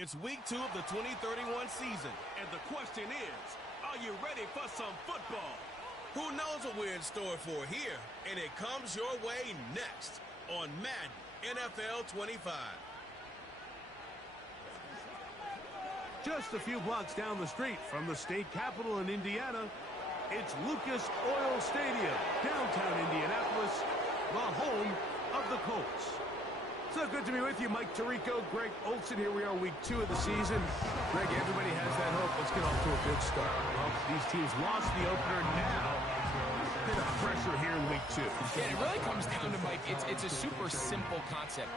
It's week 2 of the 2031 season, and the question is, are you ready for some football? Who knows what we're in store for here, and it comes your way next on Madden NFL 25. Just a few blocks down the street from the state capitol in Indiana, it's Lucas Oil Stadium, downtown Indianapolis, the home of the Colts. So good to be with you, Mike Tirico, Greg Olson. Here we are, week 2 of the season. Greg, everybody has that hope. Let's get off to a good start. Well, these teams lost the opener now. A bit of pressure here in week 2. Yeah, it really comes down to, Mike, it's a super simple concept.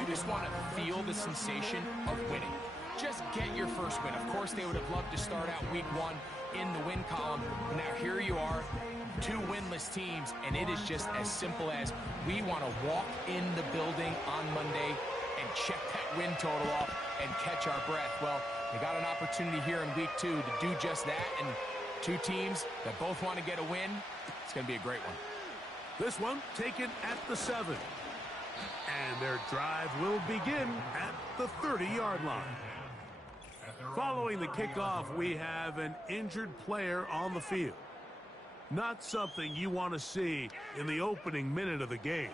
You just want to feel the sensation of winning. Just get your first win. Of course, they would have loved to start out week 1 in the win column. Now here you are, 2 winless teams, and it is just as simple as we want to walk in the building on Monday and check that win total off and catch our breath. Well, they got an opportunity here in week 2 to do just that, and 2 teams that both want to get a win. It's going to be a great one. This one taken at the 7. And their drive will begin at the 30-yard line. Following the kickoff, we have an injured player on the field. Not something you want to see in the opening minute of the game.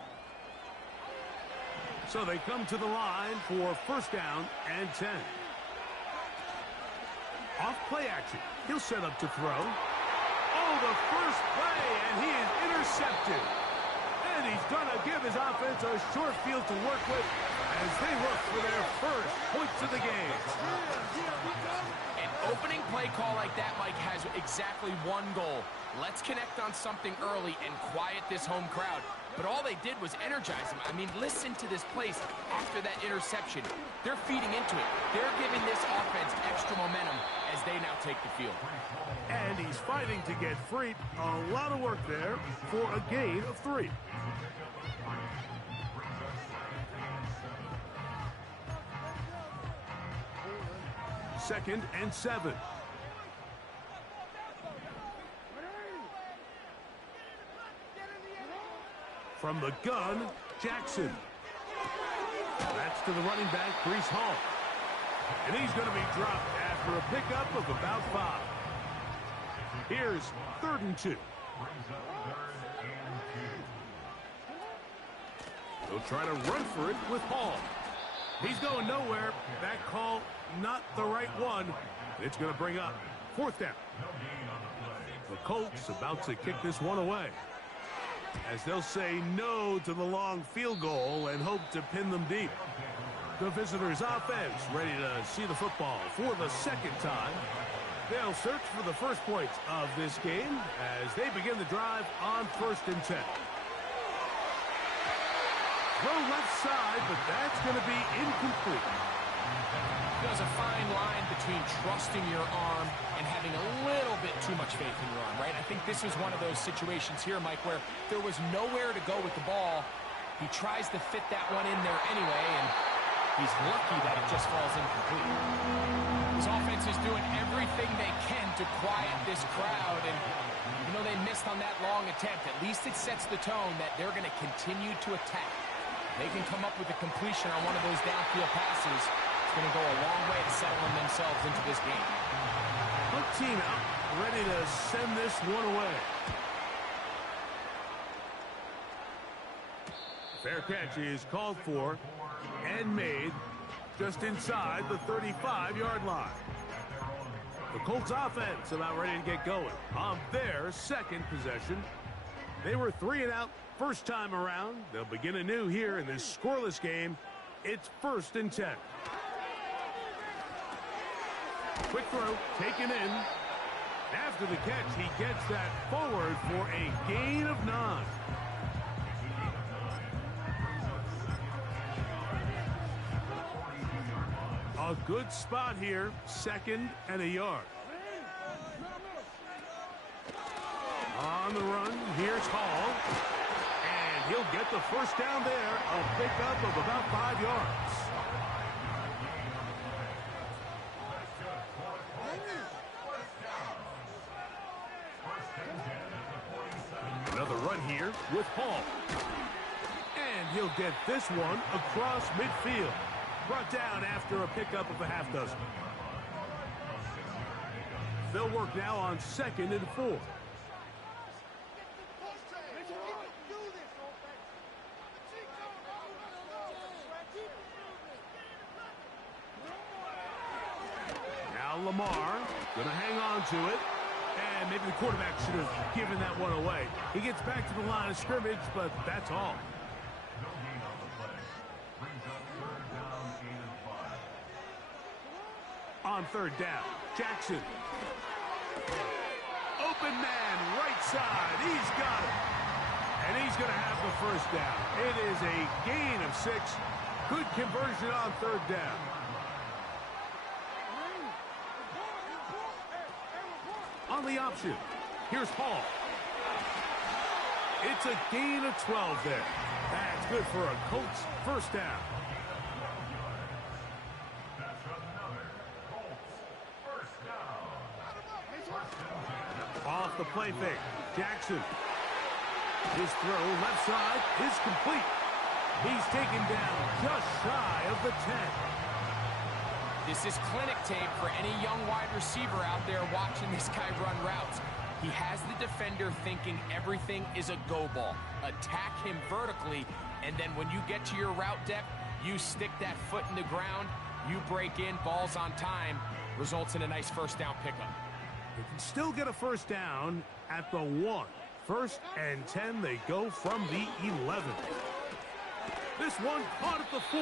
So they come to the line for first down and 10. Off play action. He'll set up to throw. Oh, the first play, and he is intercepted. And he's going to give his offense a short field to work with as they look for their first points of the game. An opening play call like that, Mike, has exactly one goal. Let's connect on something early and quiet this home crowd. But all they did was energize them. I mean, listen to this place after that interception. They're feeding into it. They're giving this offense extra momentum as they now take the field. And he's fighting to get free. A lot of work there for a gain of 3. Second and 7. From the gun, Jackson. That's to the running back, Breece Hall. And he's going to be dropped after a pickup of about 5. Here's 3rd and 2. They'll try to run for it with Hall. He's going nowhere. That call, not the right one. It's going to bring up 4th down. The Colts about to kick this one away, as they'll say no to the long field goal and hope to pin them deep. The visitors' offense ready to see the football for the 2nd time. They'll search for the first points of this game as they begin the drive on 1st and 10. Throw left side, but that's going to be incomplete. There's a fine line between trusting your arm and having a little bit too much faith in your arm, right? I think this was one of those situations here, Mike, where there was nowhere to go with the ball. He tries to fit that one in there anyway, and he's lucky that it just falls incomplete. His offense is doing everything they can to quiet this crowd, and you know they missed on that long attempt. At least it sets the tone that they're going to continue to attack. They can come up with a completion on one of those downfield passes. It's going to go a long way to settling themselves into this game. Hook team out, ready to send this one away. Fair catch is called for and made just inside the 35-yard line. The Colts offense about ready to get going on their 2nd possession. They were 3 and out first time around. They'll begin anew here in this scoreless game. It's 1st and 10. Quick throw, taken in. After the catch, he gets that forward for a gain of 9. A good spot here, 2nd and a yard. On the run, here's Hall. And he'll get the first down there, a pickup of about 5 yards. Another run here with Hall. And he'll get this one across midfield. brought down after a pickup of a half dozen. They'll work now on 2nd and 4. Now Lamar going to hang on to it. And maybe the quarterback should have given that one away. He gets back to the line of scrimmage, but that's all. On 3rd down, Jackson. Open man, right side. He's got it. And he's going to have the 1st down. It is a gain of 6. Good conversion on 3rd down. On the option, here's Hall. It's a gain of 12 there. That's good for a Colts 1st down. Off the play fake, Jackson. His throw left side is complete. He's taken down just shy of the 10. This is clinic tape for any young wide receiver out there watching this guy run routes. He has the defender thinking everything is a go ball. Attack him vertically, and then when you get to your route depth, you stick that foot in the ground, you break in, ball's on time, results in a nice 1st down pickup. They can still get a 1st down at the 1. 1st and 10, they go from the 11. This one caught at the 4.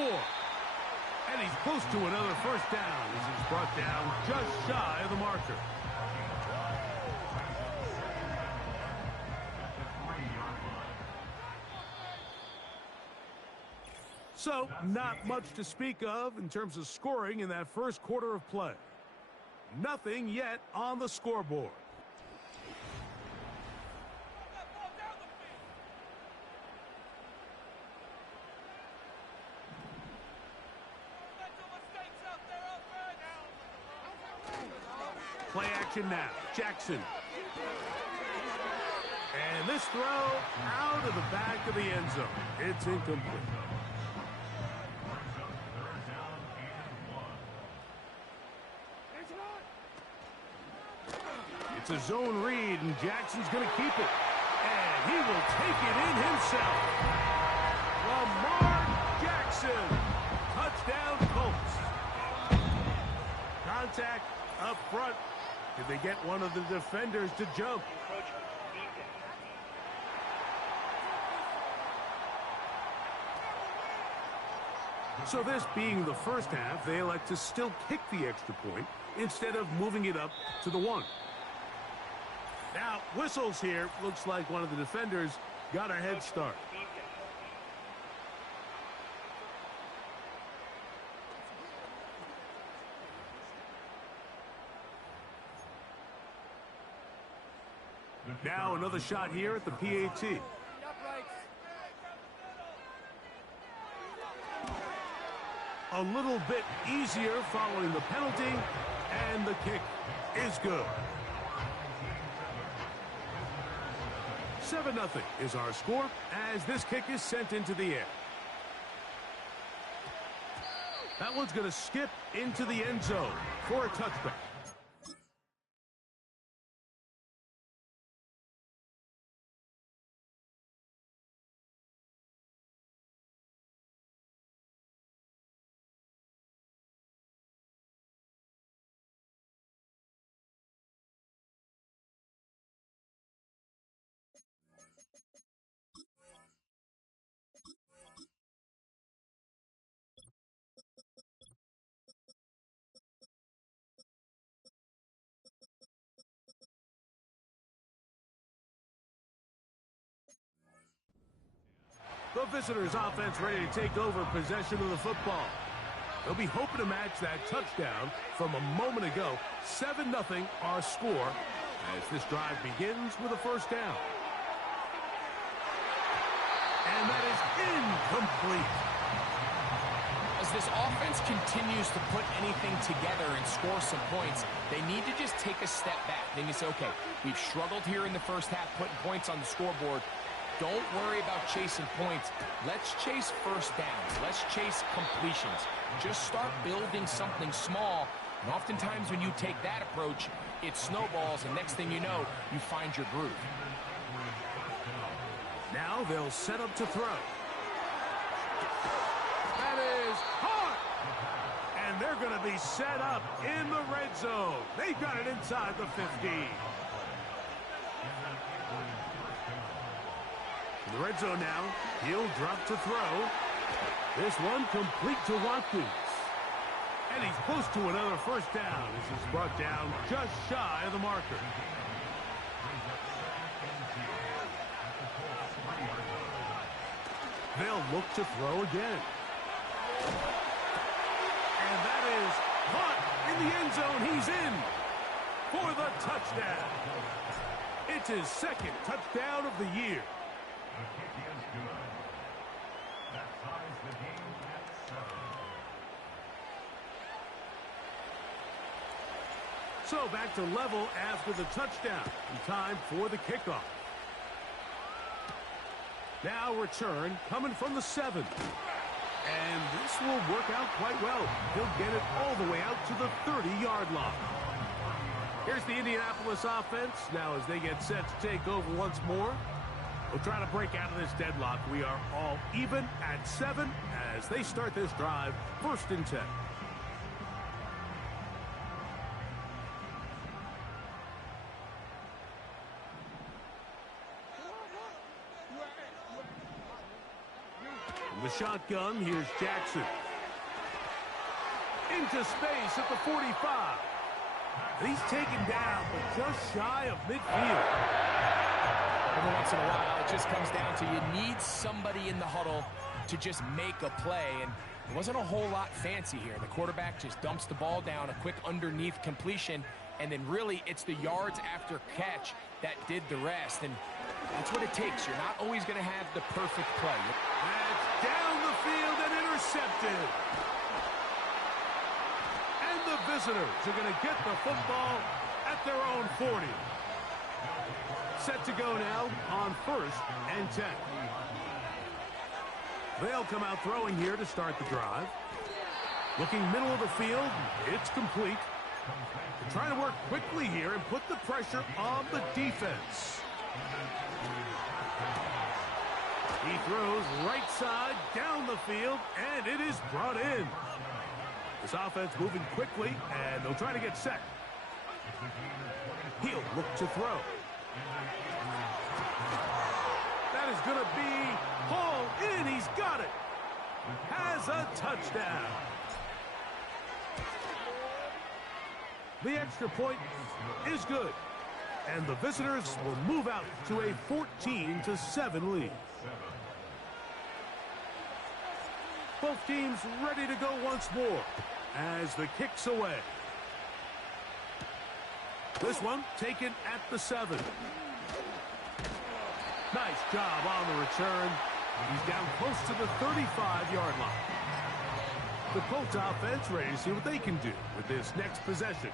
And he's close to another 1st down as he's brought down just shy of the marker. So, not much to speak of in terms of scoring in that 1st quarter of play. Nothing yet on the scoreboard. Play action now. Jackson. And this throw out of the back of the end zone. It's incomplete. It's a zone read, and Jackson's going to keep it. And he will take it in himself. Lamar Jackson. Touchdown, Colts. Contact up front. Did they get one of the defenders to jump? So this being the 1st half, they elect to still kick the extra point instead of moving it up to the 1. Now, whistles here. Looks like one of the defenders got a head start. Now another shot here at the PAT. A little bit easier following the penalty, and the kick is good. 7-0 is our score as this kick is sent into the air. That one's going to skip into the end zone for a touchback. The visitors' offense ready to take over possession of the football. They'll be hoping to match that touchdown from a moment ago. 7-0 our score as this drive begins with a 1st down. And that is incomplete. As this offense continues to put anything together and score some points, they need to just take a step back. They need to say, okay, we've struggled here in the 1st half putting points on the scoreboard. don't worry about chasing points. Let's chase first downs. Let's chase completions. Just start building something small. And oftentimes when you take that approach, it snowballs, and next thing you know, you find your groove. Now they'll set up to throw. That is hard. And they're going to be set up in the red zone. They've got it inside the 15. In the red zone now, he'll drop to throw. This one complete to Watkins. And he's close to another first down. This is brought down just shy of the marker. They'll look to throw again. And that is caught in the end zone. He's in for the touchdown. It's his second touchdown of the year. So back to level after the touchdown. In time for the kickoff. Now return coming from the 7. And this will work out quite well. He'll get it all the way out to the 30-yard line. Here's the Indianapolis offense. Now as they get set to take over once more, we'll try to break out of this deadlock. We are all even at 7 as they start this drive, 1st and 10. The shotgun, here's Jackson. Into space at the 45. He's taken down, but just shy of midfield. Every once in a while, it just comes down to you need somebody in the huddle to just make a play, and it wasn't a whole lot fancy here. The quarterback just dumps the ball down, a quick underneath completion, and then really it's the yards after catch that did the rest, and that's what it takes. You're not always going to have the perfect play. That's down the field and intercepted. And the visitors are going to get the football at their own 40. Set to go now on 1st and 10. They'll come out throwing here to start the drive. Looking middle of the field, it's complete. They're trying to work quickly here and put the pressure on the defense. He throws right side down the field, and it is brought in. This offense moving quickly, and they'll try to get set. He'll look to throw. That is going to be hauled in. He's got it. Has a touchdown. The extra point is good. And the visitors will move out to a 14-7 lead. Both teams ready to go once more as the kick's away. This one taken at the 7. Nice job on the return. He's down close to the 35-yard line. The Colts offense ready to see what they can do with this next possession.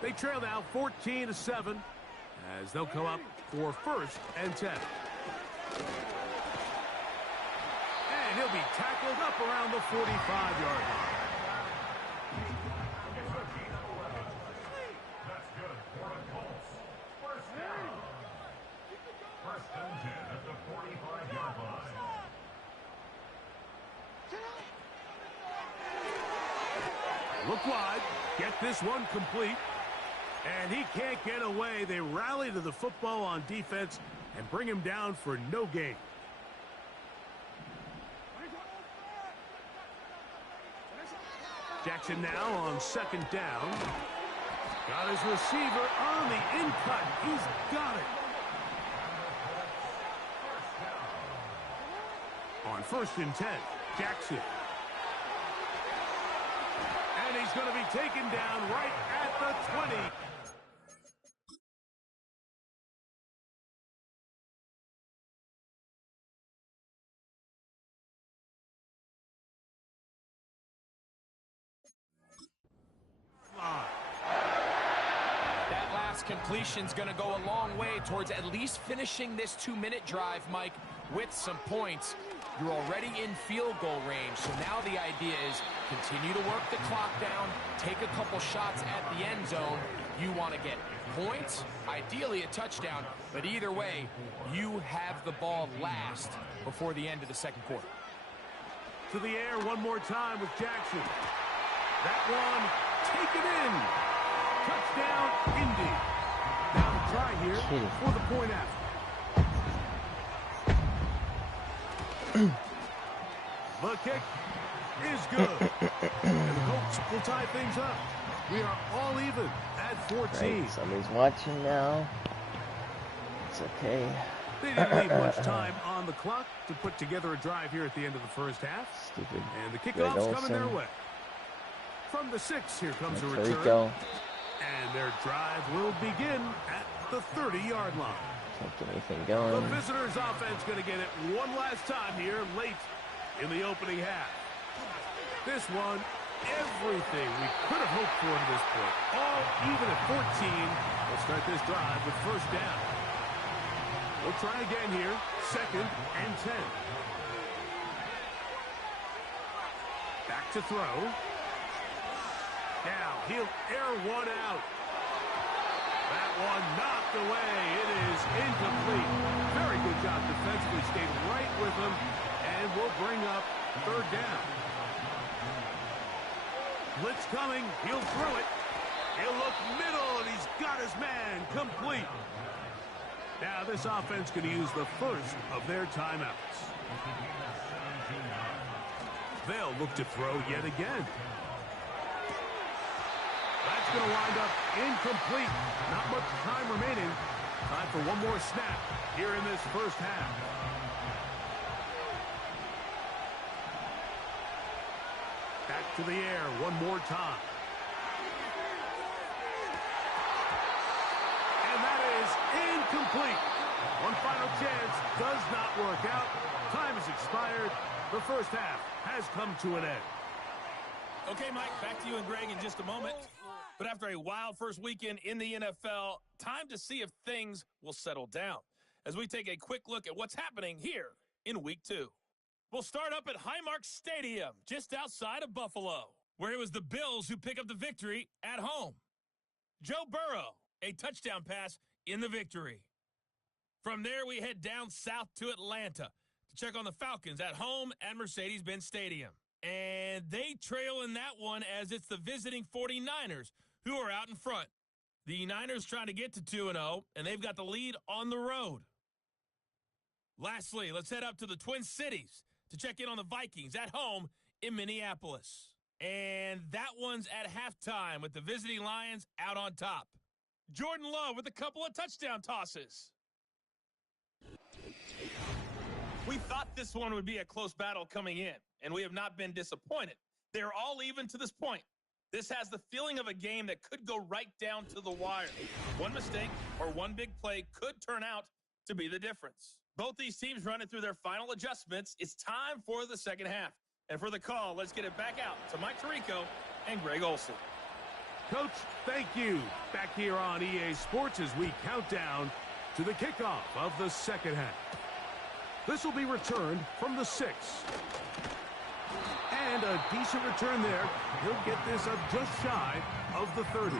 They trail now 14-7 as they'll come up for 1st and 10. And he'll be tackled up around the 45-yard line. That's good for the Colts. 1st down. 1st and 10 at the 45-yard line. Look wide. Get this one complete. And he can't get away. They rally to the football on defense and bring him down for no gain. Jackson now on 2nd down. Got his receiver on the in-cut. He's got it. On 1st and 10, Jackson. And he's going to be taken down right at the 20. completion's going to go a long way towards at least finishing this 2-minute drive, Mike, with some points. You're already in field goal range, so now the idea is continue to work the clock down, take a couple shots at the end zone. You want to get points, ideally a touchdown, but either way, you have the ball last before the end of the second quarter. To the air one more time with Jackson. That one, take it in. Touchdown, Indy. Now the try here for the point after. The kick is good. And the Colts will tie things up. We are all even at 14. Right, somebody's watching now. It's okay. They didn't leave much time on the clock to put together a drive here at the end of the first half. Stupid. And the kickoff's coming their way. From the 6, here comes a return. Rico. And their drive will begin at the 30-yard line. Can't get anything going. The visitors' offense going to get it one last time here late in the opening half. This one, everything we could have hoped for to this point. All even at 14. We'll start this drive with first down. We'll try again here. 2nd and 10. Back to throw. Now he'll air one out. That one knocked away. It is incomplete. Very good job defensively. Stayed right with him. And we'll bring up third down. Blitz coming. He'll throw it. He'll look middle, and he's got his man complete. Now this offense going to use the first of their timeouts. They'll look to throw yet again. That's going to wind up incomplete. Not much time remaining. Time for one more snap here in this first half. Back to the air one more time. And that is incomplete. One final chance does not work out. Time has expired. The first half has come to an end. Okay, Mike, back to you and Greg in just a moment. But after a wild first weekend in the NFL, time to see if things will settle down as we take a quick look at what's happening here in Week 2. We'll start up at Highmark Stadium, just outside of Buffalo, where it was the Bills who pick up the victory at home. Joe Burrow, a touchdown pass in the victory. From there, we head down south to Atlanta to check on the Falcons at home at Mercedes-Benz Stadium. And they trail in that one as it's the visiting 49ers who are out in front. The Niners trying to get to 2-0, and they've got the lead on the road. Lastly, let's head up to the Twin Cities to check in on the Vikings at home in Minneapolis. And that one's at halftime with the visiting Lions out on top. Jordan Love with a couple of touchdown tosses. We thought this one would be a close battle coming in, and we have not been disappointed. They're all even to this point. This has the feeling of a game that could go right down to the wire. One mistake or one big play could turn out to be the difference. Both these teams running through their final adjustments. It's time for the second half. And for the call, let's get it back out to Mike Tirico and Greg Olsen. Coach, thank you. Back here on EA Sports as we count down to the kickoff of the second half. This will be returned from the 6. And a decent return there. He'll get this up just shy of the 30.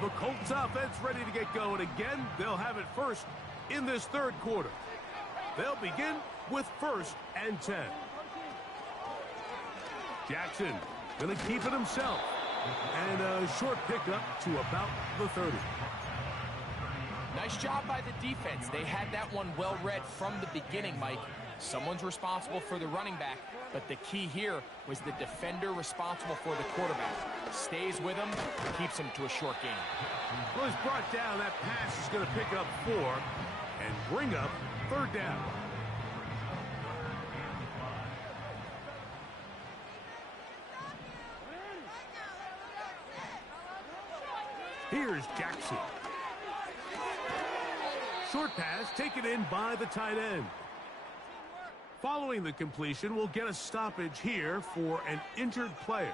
The Colts offense ready to get going again. They'll have it first in this third quarter. They'll begin with 1st and 10. Jackson going to keep it himself. And a short pickup to about the 30. Nice job by the defense. They had that one well read from the beginning, Mike. Someone's responsible for the running back, but the key here was the defender responsible for the quarterback. Stays with him, keeps him to a short game. Well, he's brought down. That pass is going to pick up 4 and bring up third down. Here's Jackson. Short pass taken in by the tight end. Following the completion, we'll get a stoppage here for an injured player.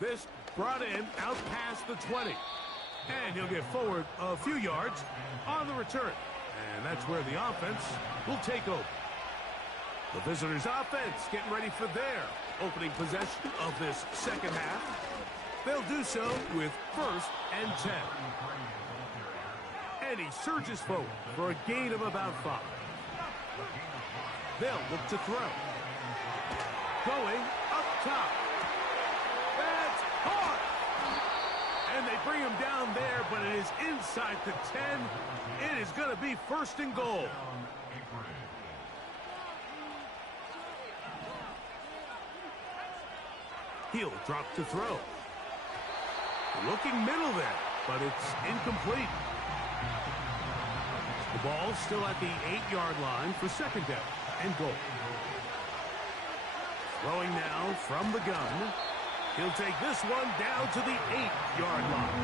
This brought in out past the 20. And he'll get forward a few yards on the return. And that's where the offense will take over. The visitors' offense getting ready for their opening possession of this second half. They'll do so with 1st and 10. And he surges forward for a gain of about 5. They'll look to throw. Going up top. That's caught! And they bring him down there, but it is inside the 10. It is going to be 1st and goal. He'll drop to throw. Looking middle there, but it's incomplete. The ball still at the 8-yard line for 2nd down and goal. Throwing now from the gun. He'll take this one down to the 8-yard line.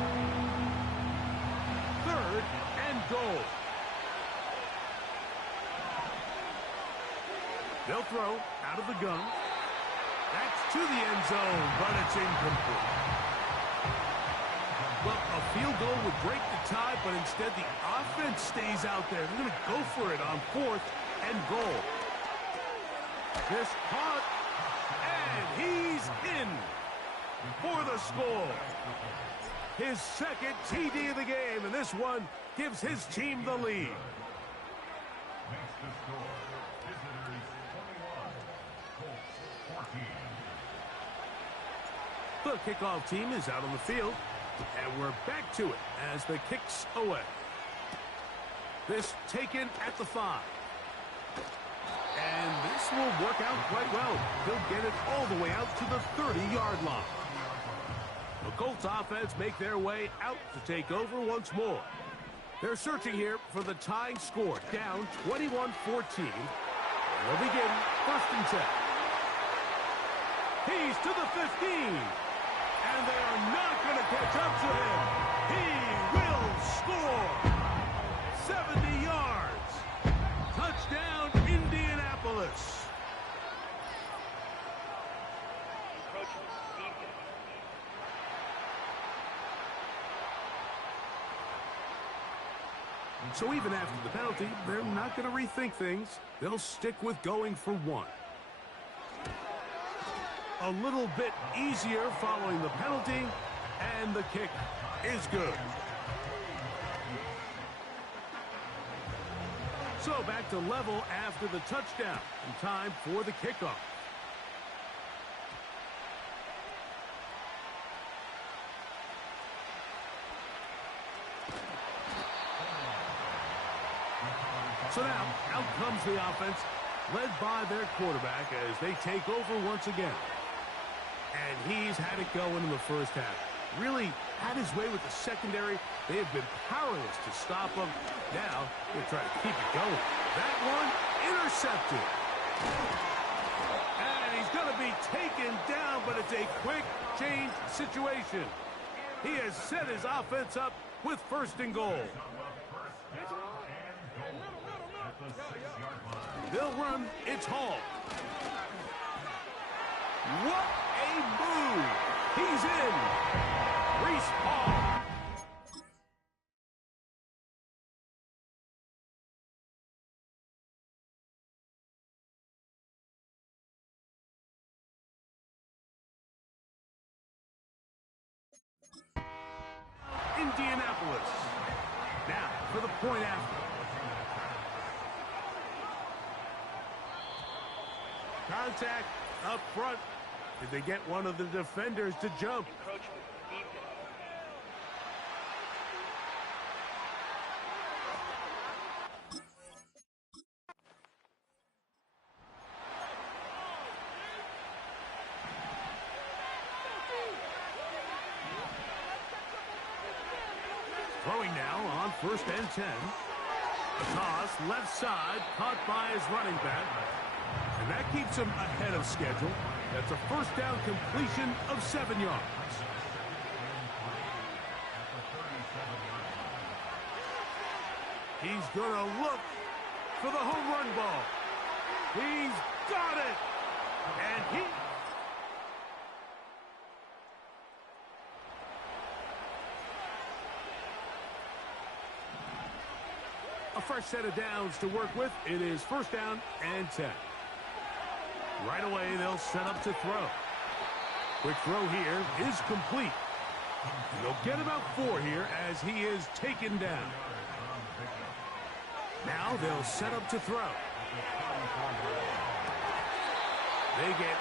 3rd and goal. They'll throw out of the gun. That's to the end zone, but it's incomplete. Well, a field goal would break the tie, but instead the offense stays out there. They're going to go for it on 4th and goal. This caught, and he's in for the score. His 2nd TD of the game, and this one gives his team the lead. Makes the score. Visitors 21, Colts 14. The kickoff team is out on the field, and we're back to it as the kicks away. This taken at the 5. And this will work out quite well. He'll get it all the way out to the 30-yard line. The Colts offense make their way out to take over once more. They're searching here for the tying score, down 21-14. They'll begin 1st and 10. He's to the 15. And they are not going to catch up to him. He will score. 70 yards. Touchdown, Indianapolis. So even after the penalty, they're not going to rethink things. They'll stick with going for 1. A little bit easier following the penalty, and the kick is good. So back to level after the touchdown, and time for the kickoff. So now, out comes the offense, led by their quarterback as they take over once again. And he's had it going in the first half. Really had his way with the secondary. They have been powerless to stop him. Now, they're trying to keep it going. That one intercepted. And he's going to be taken down, but it's a quick change situation. He has set his offense up with 1st and goal. They'll run. It's Hall. What a move. He's in. Reese Hall. Indianapolis. Now for the point after. Contact up front. Did they get one of the defenders to jump? Throwing now on 1st and 10. A toss left side caught by his running back. And that keeps him ahead of schedule. That's a 1st down completion of 7 yards. He's going to look for the home run ball. He's got it. And fresh set of downs to work with. It is first down and 10. Right away, they'll set up to throw. Quick throw here is complete. And they'll get about 4 here as he is taken down. Now they'll set up to throw. They get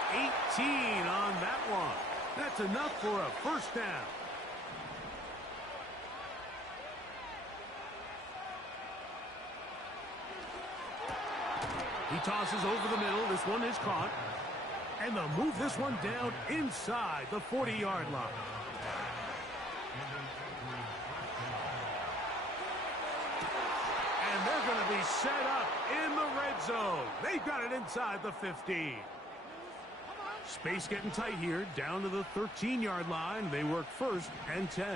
18 on that one. That's enough for a first down. He tosses over the middle. This one is caught. And they'll move this one down inside the 40-yard line. And they're going to be set up in the red zone. They've got it inside the 15. Space getting tight here, down to the 13-yard line. They work first and 10.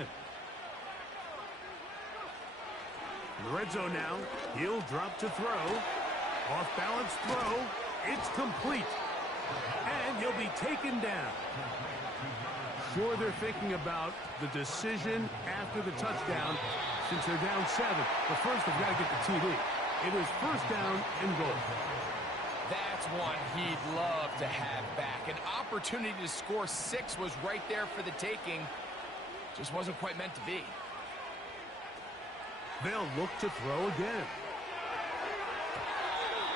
In the red zone now, he'll drop to throw. Off-balance throw. It's complete. And he'll be taken down. Sure, they're thinking about the decision after the touchdown since they're down 7. But first, they've got to get the TD. It is first down and goal. That's one he'd love to have back. An opportunity to score 6 was right there for the taking. Just wasn't quite meant to be. They'll look to throw again.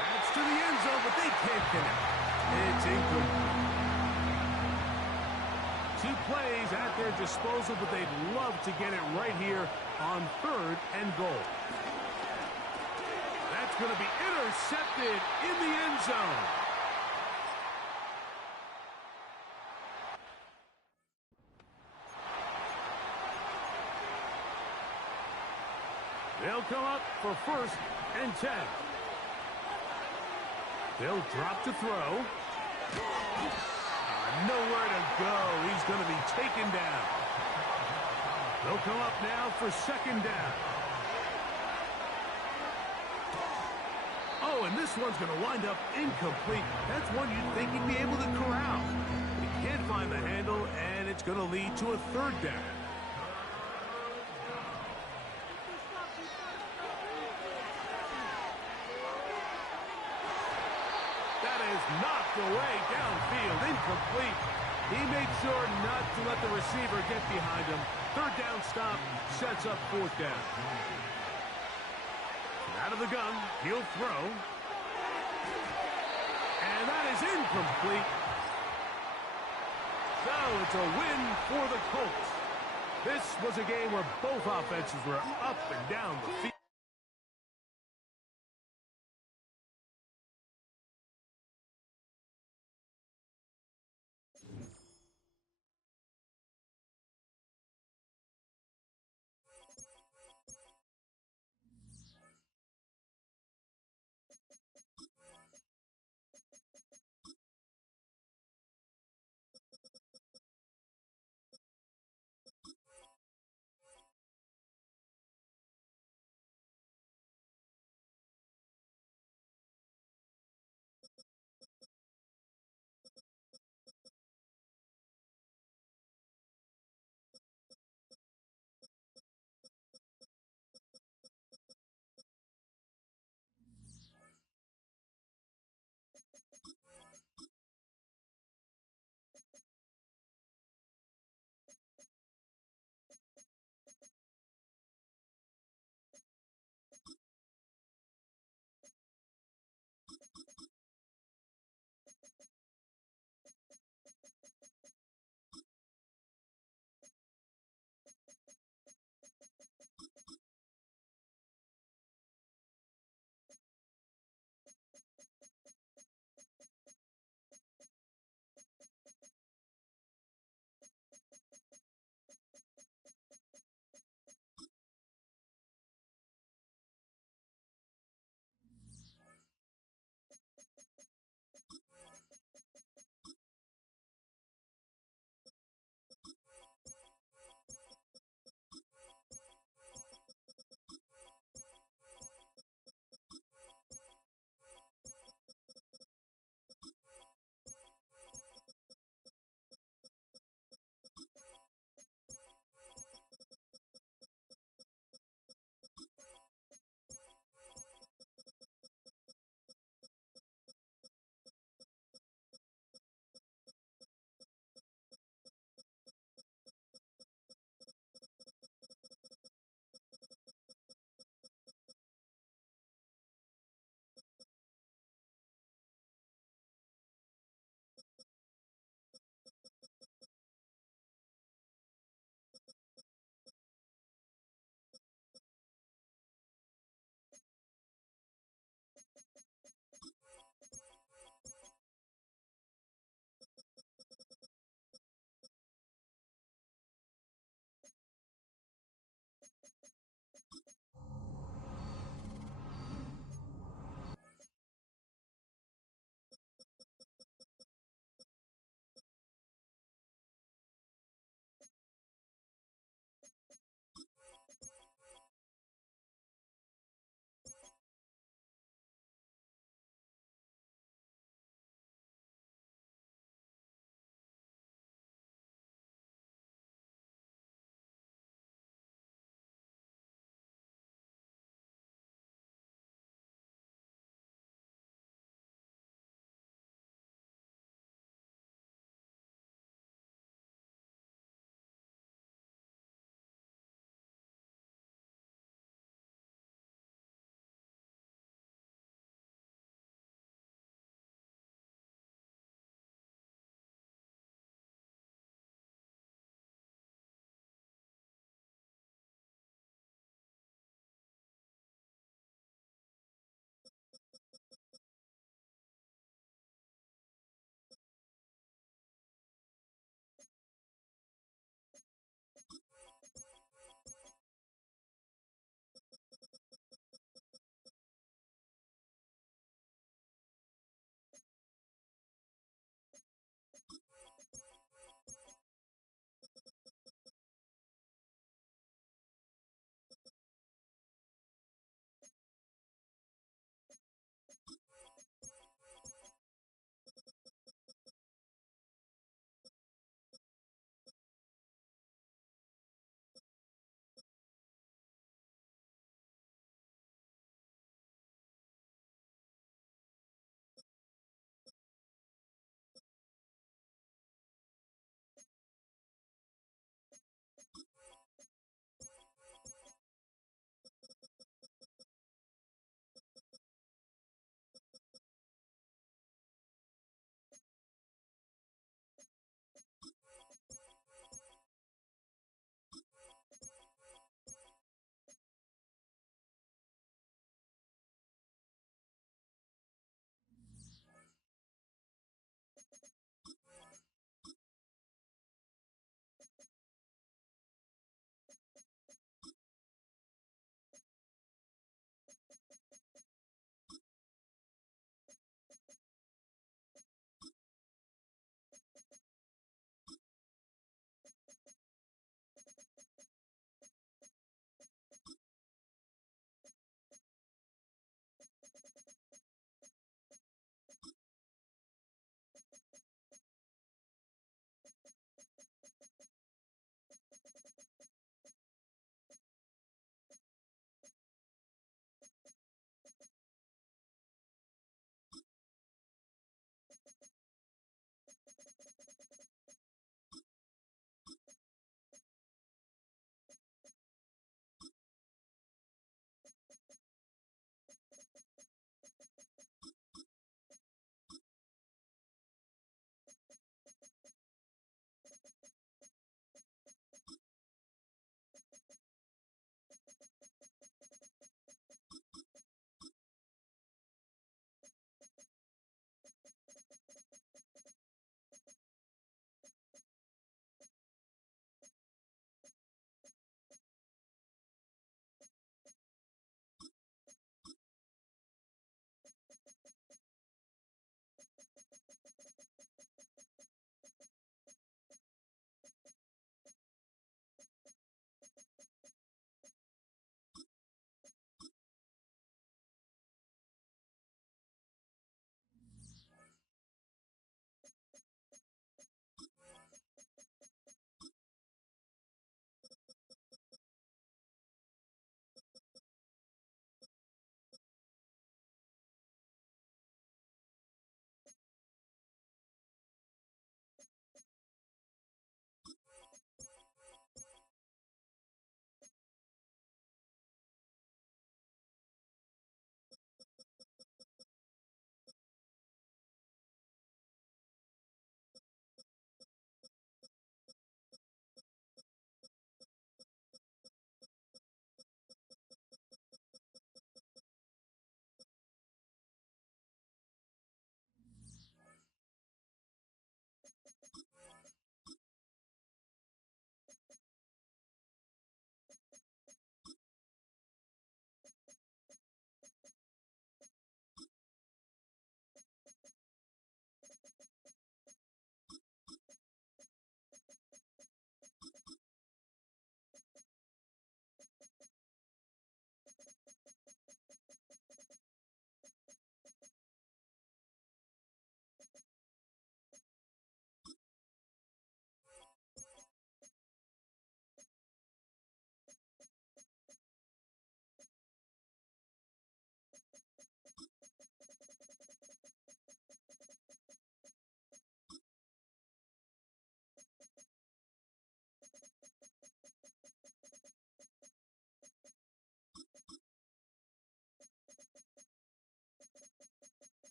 That's to the end zone, but they can't connect. It's incomplete. 2 plays at their disposal, but they'd love to get it right here on 3rd and goal. That's going to be intercepted in the end zone. They'll come up for first and 10. They'll drop to throw. Nowhere to go. He's going to be taken down. They'll come up now for second down. Oh, and this one's going to wind up incomplete. That's one you'd think he'd be able to corral. He can't find the handle, and it's going to lead to a 3rd down. Knocked away downfield, incomplete. He made sure not to let the receiver get behind him. 3rd down stop sets up 4th down. Out of the gun, he'll throw. And that is incomplete. So it's a win for the Colts. This was a game where both offenses were up and down the field.